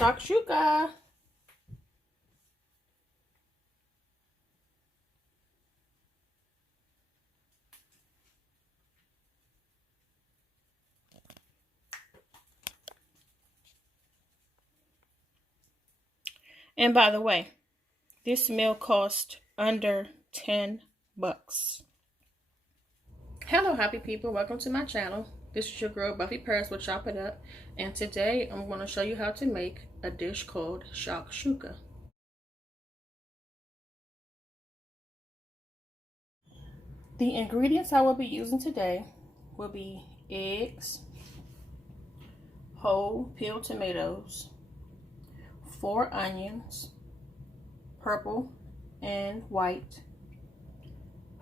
Shakshuka. And by the way, this meal cost under 10 bucks. Hello, happy people. Welcome to my channel. This is your girl, Buffy Paris with Chop It Up. And today I'm going to show you how to make a dish called Shakshuka. The ingredients I will be using today will be eggs, whole peeled tomatoes, 4 onions, purple and white,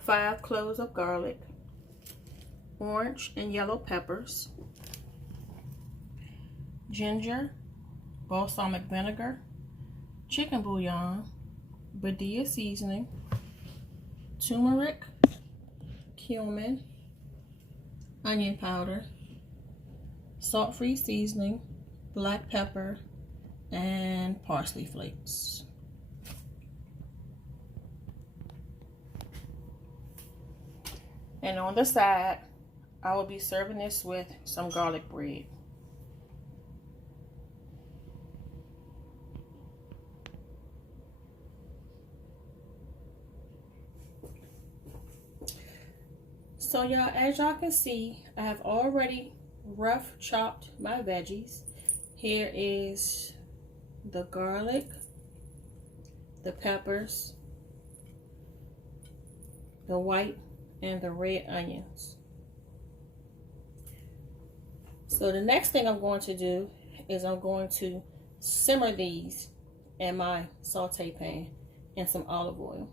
5 cloves of garlic, orange and yellow peppers, ginger, balsamic vinegar, chicken bouillon, Badia seasoning, turmeric, cumin, onion powder, salt-free seasoning, black pepper, and parsley flakes. And on the side, I will be serving this with some garlic bread. So y'all, as y'all can see, I have already rough chopped my veggies. Here is the garlic, the peppers, the white and the red onions. So the next thing I'm going to do is I'm going to simmer these in my saute pan in some olive oil.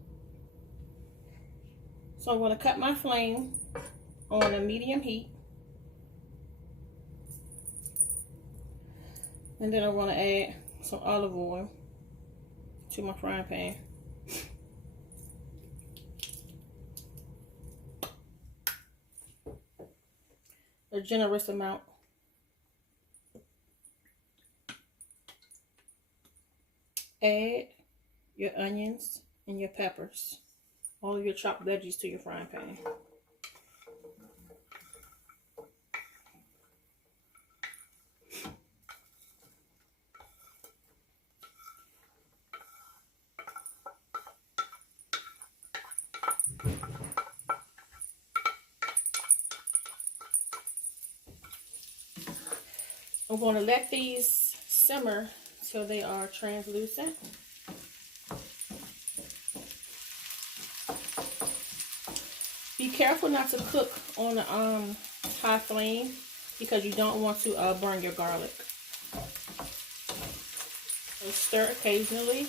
So I'm going to cut my flame on a medium heat. And then I'm going to add some olive oil to my frying pan. A generous amount. Add your onions and your peppers, all of your chopped veggies to your frying pan. I'm going to let these simmer till they are translucent. Be careful not to cook on a high flame because you don't want to burn your garlic. So stir occasionally.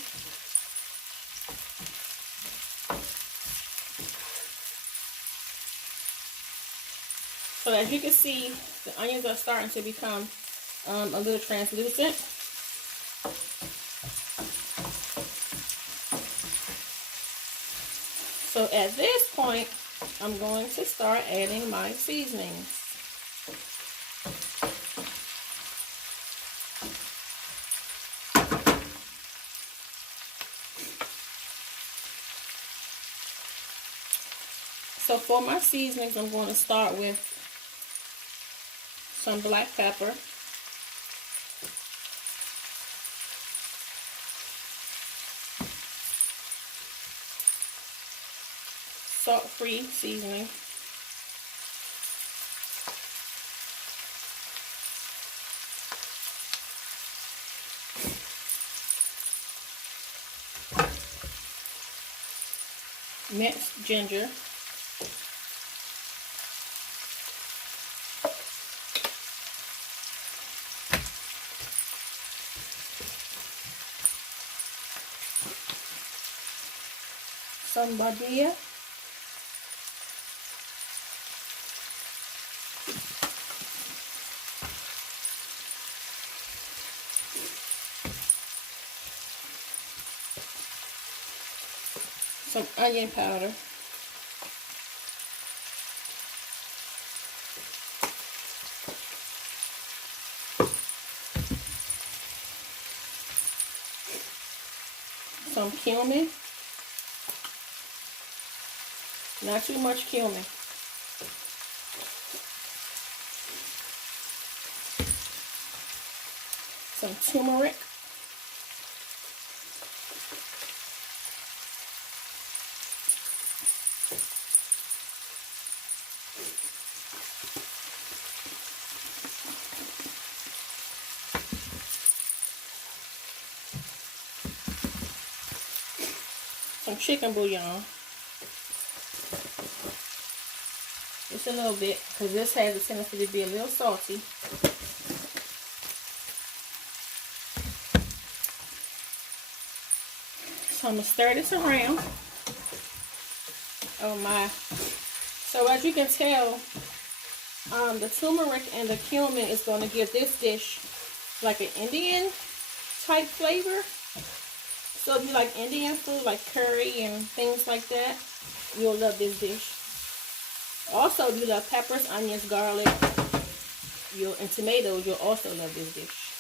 So as you can see, the onions are starting to become a little translucent. So at this point, I'm going to start adding my seasonings. So for my seasonings, I'm going to start with some black pepper, salt-free seasoning, minced ginger, some Badia, some onion powder, some cumin. Not too much cumin. Some turmeric. Some chicken bouillon. Just a little bit, because this has a tendency to be a little salty. So I'm going to stir this around. Oh my. So as you can tell, the turmeric and the cumin is going to give this dish like an Indian type flavor. So if you like Indian food, like curry and things like that, you'll love this dish. Also, if you love peppers, onions, garlic, and tomatoes, you'll also love this dish.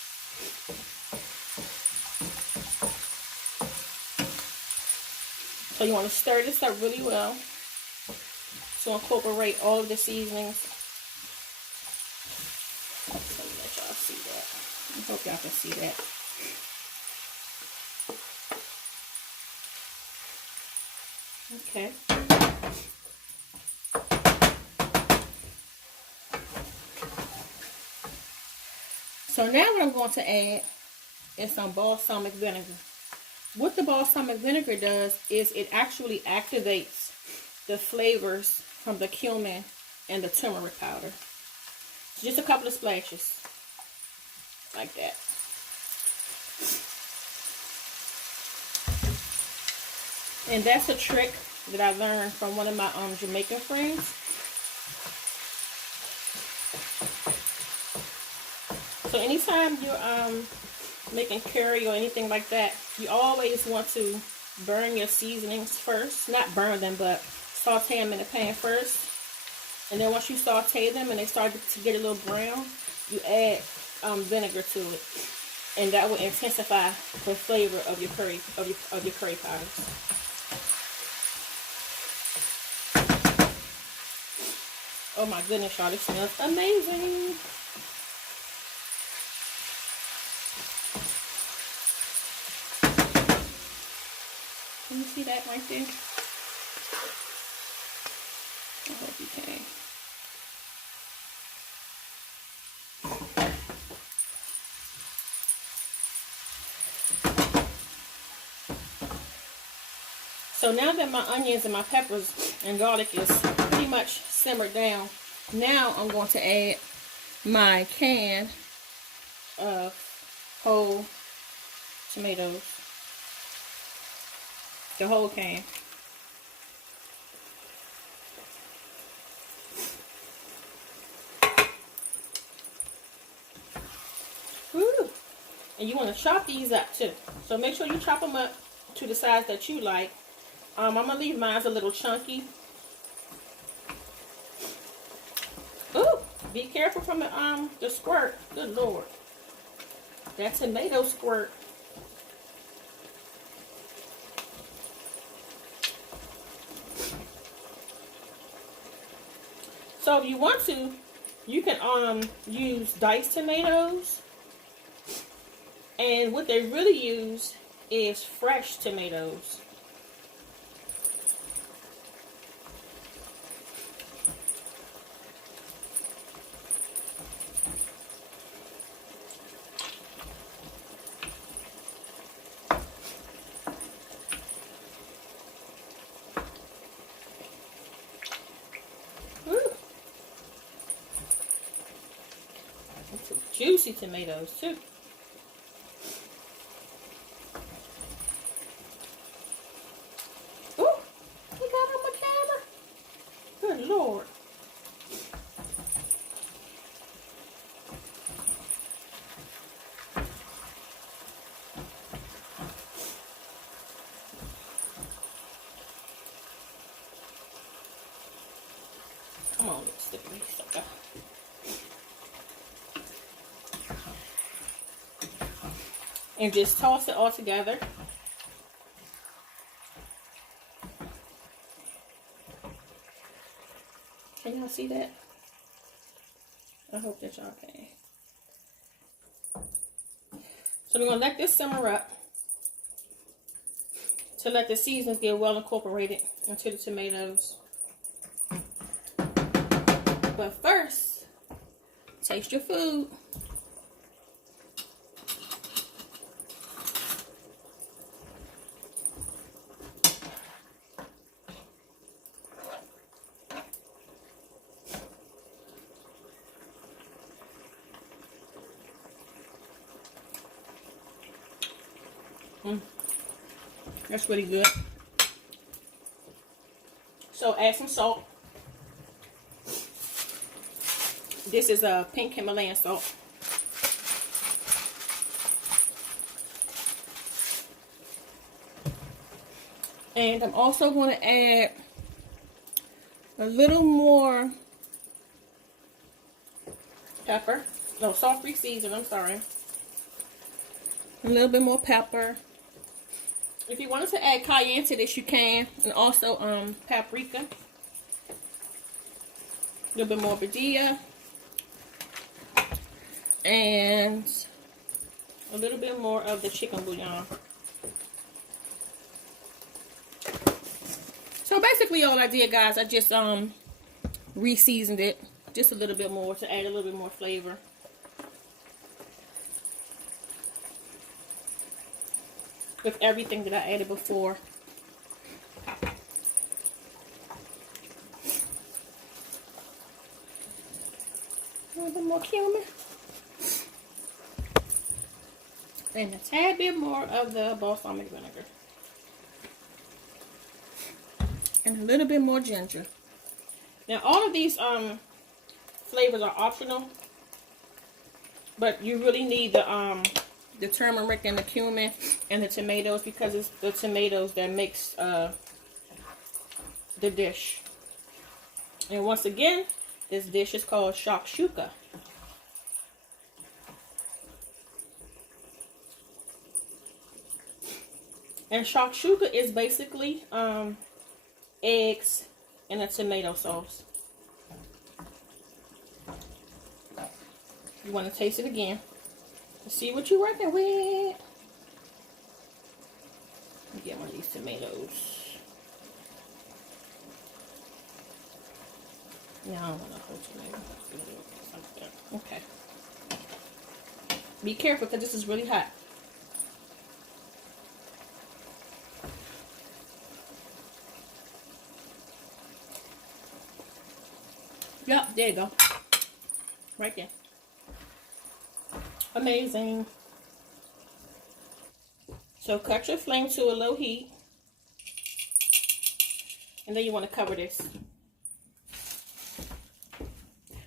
So you want to stir this up really well to incorporate all of the seasonings. So let y'all see that. I hope y'all can see that. Okay. So now what I'm going to add is some balsamic vinegar. What the balsamic vinegar does is it actually activates the flavors from the cumin and the turmeric powder. So just a couple of splashes like that. And that's a trick that I learned from one of my Jamaican friends. So anytime you're making curry or anything like that, you always want to burn your seasonings first. Not burn them, but saute them in the pan first. And then once you saute them and they start to get a little brown, you add vinegar to it, and that will intensify the flavor of your curry powders. Oh my goodness, y'all, this smells amazing. Can you see that right there? I hope you can. So now that my onions and my peppers and garlic is pretty much simmered down, now I'm going to add my can of whole tomatoes. The whole can. Woo. And you want to chop these up too. So make sure you chop them up to the size that you like. I'm going to leave mine a little chunky. Ooh, be careful from the squirt. Good Lord. That tomato squirt. So if you want to, you can use diced tomatoes. And what they really use is fresh tomatoes. Some juicy tomatoes too. Ooh, you got on my camera? Good Lord. Come on, let's stick this sucker. And just toss it all together. see that? I hope that y'all can. So we're going to let this simmer up to let the seasonings get well incorporated into the tomatoes. But first, taste your food. That's really good. So add some salt. This is a pink Himalayan salt. And I'm also going to add a little more pepper. No, salt free season, I'm sorry. A little bit more pepper. If you wanted to add cayenne to this, you can. And also paprika. A little bit more badilla. And a little bit more of the chicken bouillon. So basically all I did, guys, I just re-seasoned it just a little bit more to add a little bit more flavor. With everything that I added before. A little bit more cumin. And a tad bit more of the balsamic vinegar. And a little bit more ginger. Now all of these flavors are optional. But you really need the turmeric and the cumin and the tomatoes, because it's the tomatoes that makes the dish. And once again, this dish is called shakshuka. And shakshuka is basically eggs and a tomato sauce. You want to taste it again. See what you're working with. Get one of these tomatoes. No, I don't want a whole tomato. Okay. Be careful because this is really hot. Yep, there you go. Right there. Amazing. So cut your flame to a low heat. And then you want to cover this.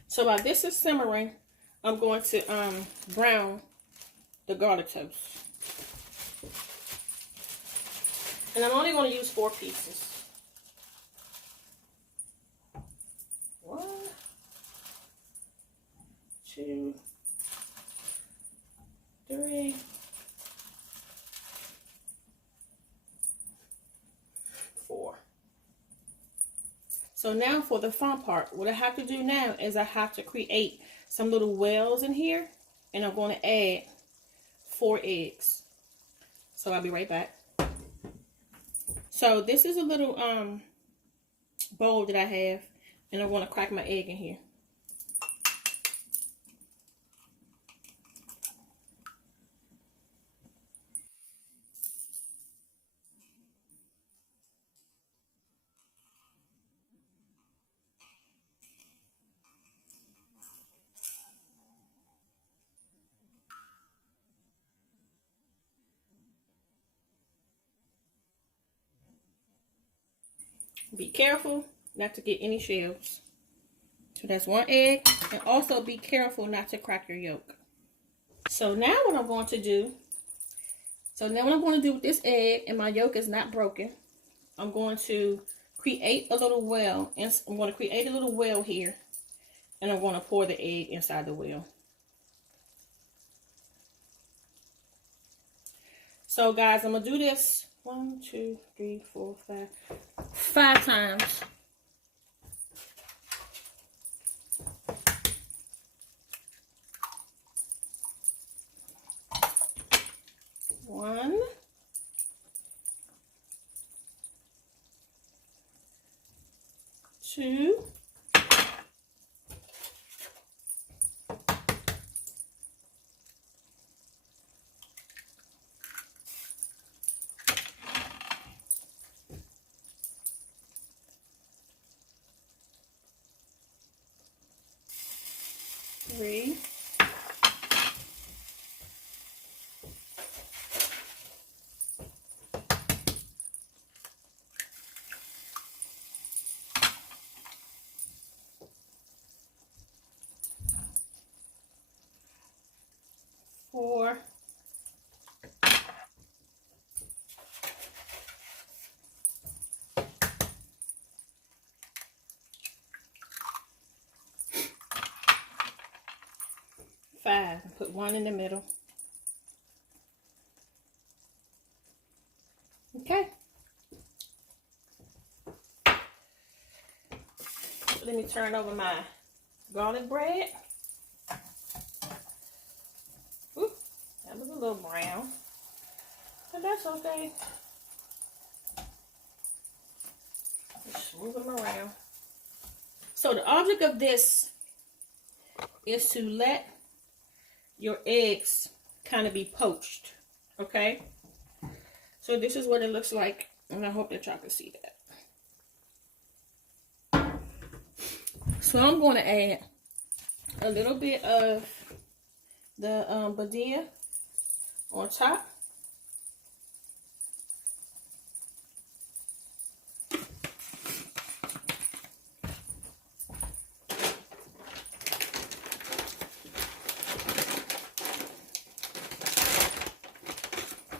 So while this is simmering, I'm going to brown the garlic toast. And I'm only going to use 4 pieces. 1, 2, 3, 4. So now for the fun part, what I have to do now is I have to create some little wells in here, and I'm going to add 4 eggs. So I'll be right back. So this is a little bowl that I have, and I'm going to crack my egg in here. Be careful not to get any shells. So that's 1 egg. And also be careful not to crack your yolk. So now what I'm going to do, with this egg and my yolk is not broken, I'm going to create a little well. And I'm going to create a little well here. And I'm going to pour the egg inside the well. So guys, I'm going to do this 1, 2, 3, 4, 5 times. 3. Four. 5. Put 1 in the middle. Okay. Let me turn over my garlic bread. Ooh, that was a little brown, but that's okay. Just move them around. So the object of this is to let your eggs kind of be poached, okay? So this is what it looks like, and I hope that y'all can see that. So I'm going to add a little bit of the badilla on top.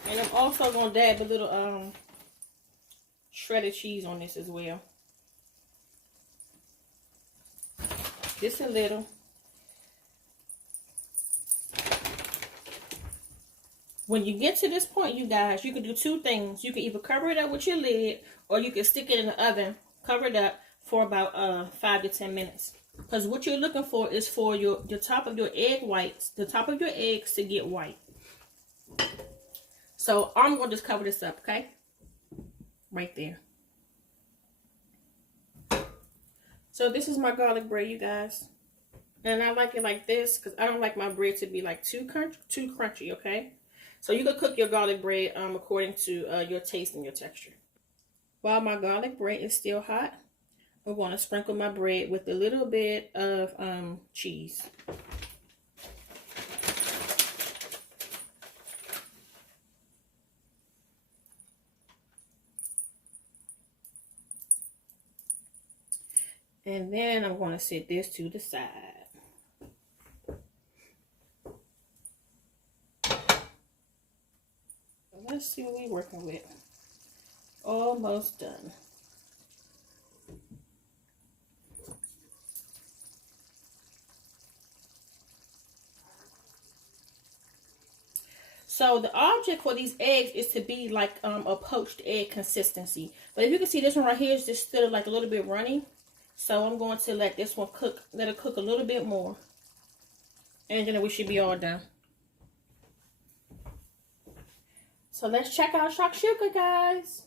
And I'm also going to dab a little shredded cheese on this as well. Just a little. When you get to this point, you guys, you can do 2 things. You can either cover it up with your lid, or you can stick it in the oven, cover it up for about 5 to 10 minutes. Because what you're looking for is for the top of your egg whites, the top of your eggs to get white. So I'm going to just cover this up, okay? Right there. So this is my garlic bread, you guys. And I like it like this because I don't like my bread to be like too crunchy, okay? So you can cook your garlic bread according to your taste and your texture. While my garlic bread is still hot, I'm going to sprinkle my bread with a little bit of cheese. And then I'm going to set this to the side. Let's see what we're working with. Almost done. So the object for these eggs is to be like a poached egg consistency. But if you can see, this one right here is just still like a little bit runny. So I'm going to let this one cook, let it cook a little bit more. And then we should be all done. So let's check out Shakshuka, guys.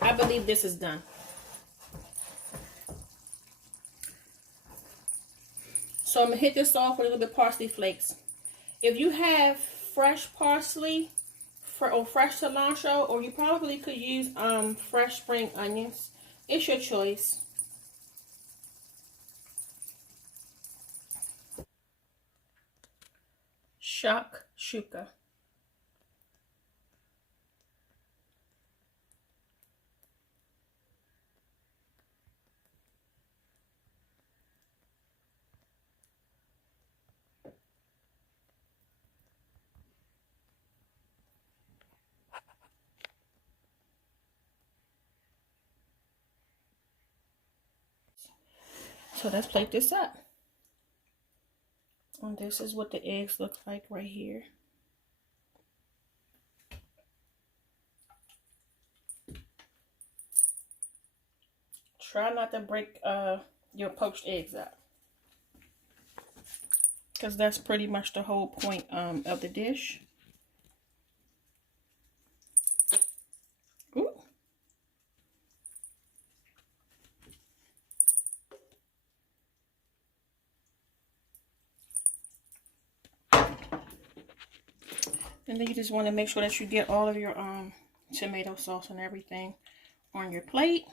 I believe this is done. So I'm going to hit this off with a little bit of parsley flakes. If you have fresh parsley or fresh cilantro, or you probably could use fresh spring onions. It's your choice. Shakshuka. So let's plate this up. And this is what the eggs look like right here. Try not to break your poached eggs up, because that's pretty much the whole point of the dish. Ooh. And then you just want to make sure that you get all of your tomato sauce and everything on your plate.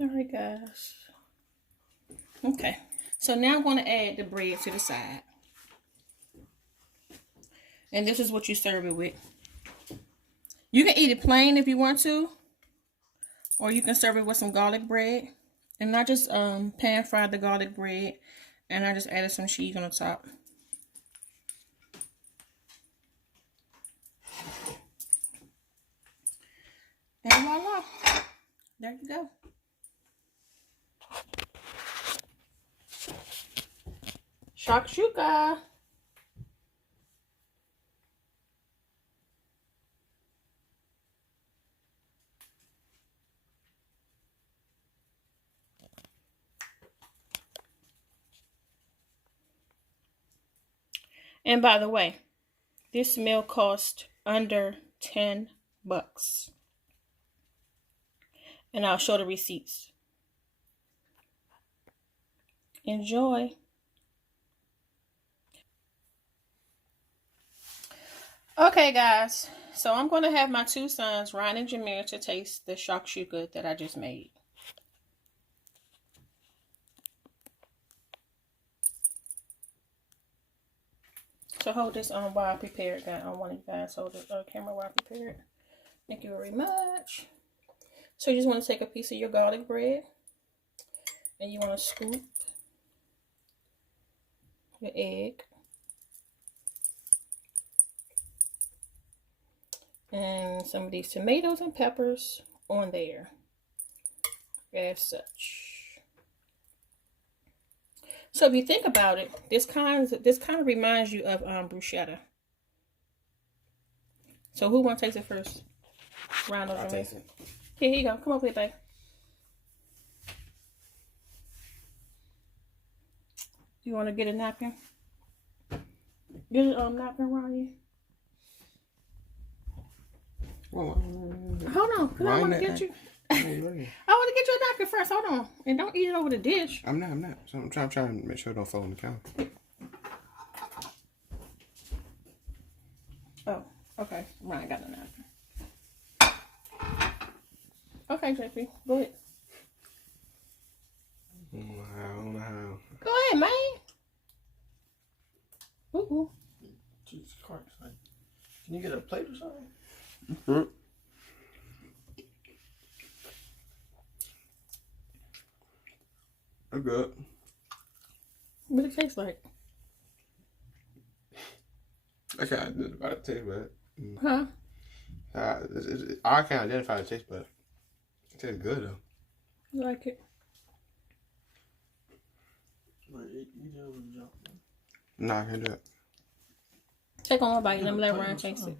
Sorry, guys. Okay, so now I'm going to add the bread to the side. And this is what you serve it with. You can eat it plain if you want to, or you can serve it with some garlic bread. And I just pan fried the garlic bread, and I just added some cheese on the top. And voila, there you go. Shakshuka. And by the way, this meal cost under 10 bucks. And I'll show the receipts. Enjoy. Okay, guys. So I'm going to have my two sons, Ryan and Jameer, to taste the shakshuka that I just made. So hold this on while I prepare it, guys. I want you guys hold the camera while I prepare it. Thank you very much. So you just want to take a piece of your garlic bread, and you want to scoop your egg and some of these tomatoes and peppers on there as such. So if you think about it, this kind of reminds you of bruschetta. So who wants to taste it first? Ryan, I'll taste it. Here you go. Come over here, babe. You want to get a napkin? Get a napkin, Ryan. Well, hold on, cause I want to get you. I want to get you a napkin first. Hold on, and don't eat it over the dish. I'm not. So I'm trying to make sure it don't fall on the counter. Oh, okay. Ryan got a napkin. Okay, JP, go ahead. I don't know how. Go ahead, man. Ooh. Jesus Christ, man. Can you get a plate or something? Mm-hmm. I'm good. What it tastes like? I can't identify the taste bud. Huh? I can't identify the taste bud. It tastes good though. You like it? No, I can't do it. Take on a bite. Let me let Ryan taste it.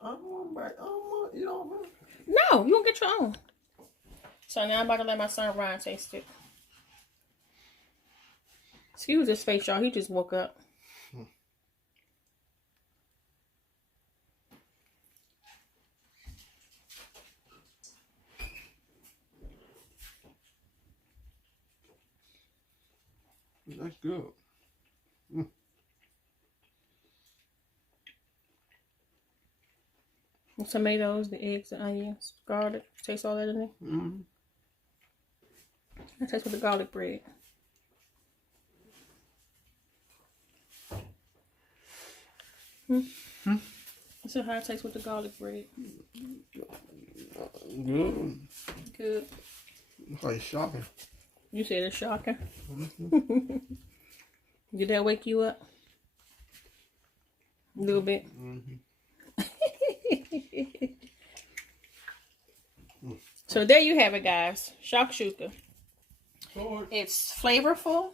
I don't want to bite. I don't want to eat all of it. No, you gonna get your own. So now I'm about to let my son Ryan taste it. Excuse his face, y'all. He just woke up. That's good. The tomatoes, the eggs, the onions, garlic. Taste all that in there? Mm-hmm. I taste with the garlic bread. So how it tastes with the garlic bread? Good. Good. It's like shocking. You said it's shocking. Did that wake you up? A little bit. So there you have it, guys. Shakshuka. It's flavorful.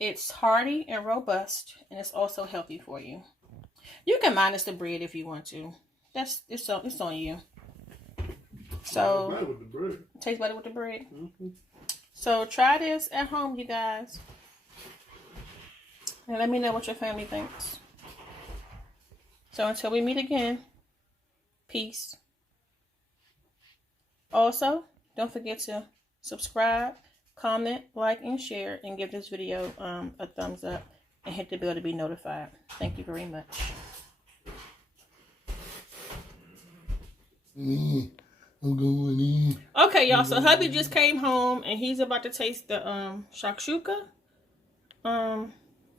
It's hearty and robust, and it's also healthy for you. You can minus the bread if you want to. It's on you. So Better with the bread. tastes better with the bread. Mm-hmm. So try this at home, you guys. And let me know what your family thinks. So until we meet again, peace. Also, don't forget to subscribe, comment, like, and share, and give this video a thumbs up, and hit the bell to be notified. Thank you very much. I'm going in. Okay, y'all. So hubby just came home, and he's about to taste the shakshuka.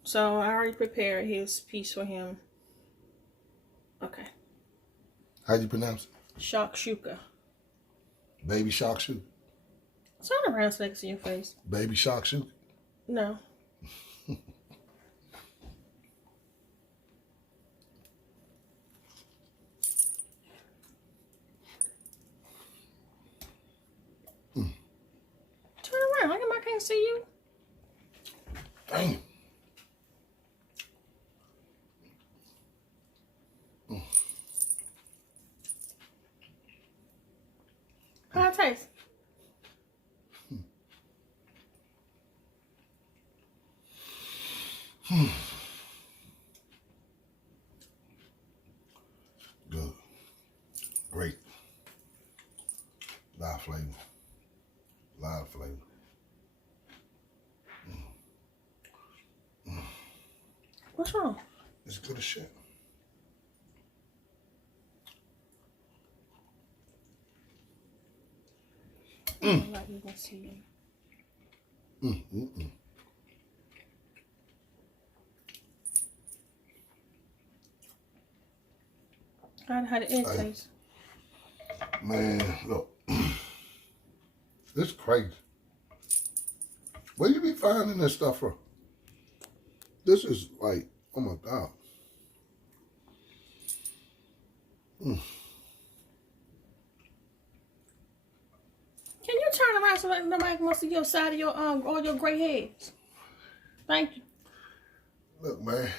So I already prepared his piece for him. Okay. How do you pronounce it? Shakshuka. Baby Shakshuka. Turn around so they can see your face. Baby Shakshuka. No. Turn around. How come I can't see you? Damn. How it taste? Good. Great. Lot of flavor. Lot of flavor. What's wrong? It's good as shit. Like you can see. How the egg taste? Man, look. It's crazy. Where you be finding this stuff from? This is like, oh my God. Can you turn around so that nobody can see your side of your all your gray hairs? Thank you. Look, man.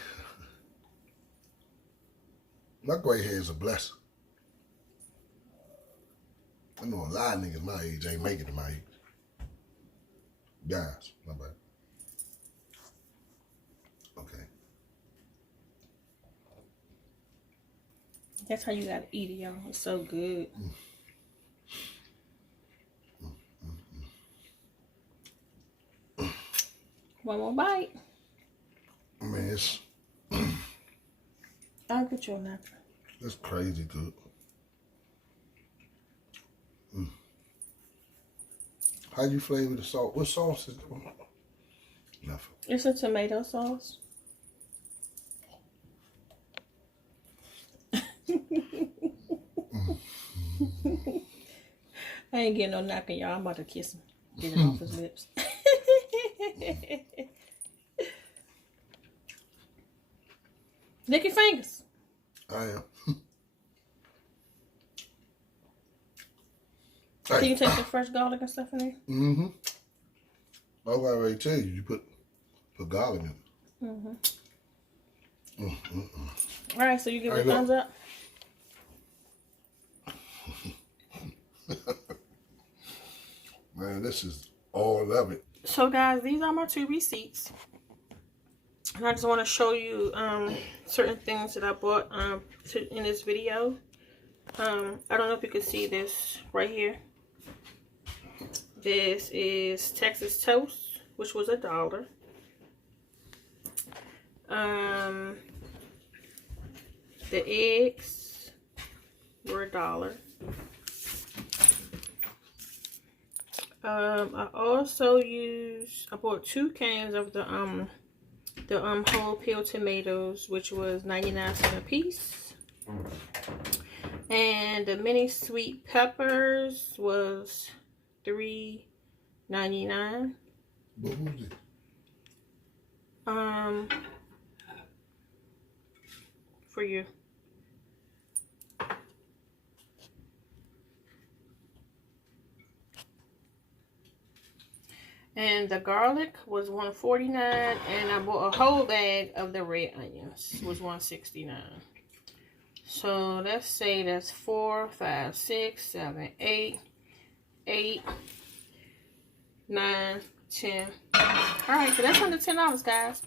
My gray hair is a blessing. I know a lot of niggas my age ain't making it to my age. Guys, my bad. Okay. That's how you gotta eat it, y'all. It's so good. One more bite. Man, I'll get you a napkin. it's crazy good. How you flavor the salt? What sauce is it? Nothing. It's a tomato sauce. I ain't getting no napkin, y'all. I'm about to kiss him. Get it off his lips. Lick your fingers. I am. Can you taste the fresh garlic and stuff in there? Mm-hmm. I already tell you, you put garlic in it. All right, so you give it a look. thumbs up. Man, this is all of it. So guys, these are my 2 receipts. And I just want to show you certain things that I bought in this video. I don't know if you can see this right here. This is Texas toast, which was $1. The eggs were $1. I also I bought 2 cans of the whole peel tomatoes, which was 99 cents a piece. And the mini sweet peppers was $3.99. What was it? For you. And the garlic was $1.49, and I bought a whole bag of the red onions. It was $1.69. So let's say that's 4, 5, 6, 7, 8, 8, 9, 10. All right, so that's under $10, guys.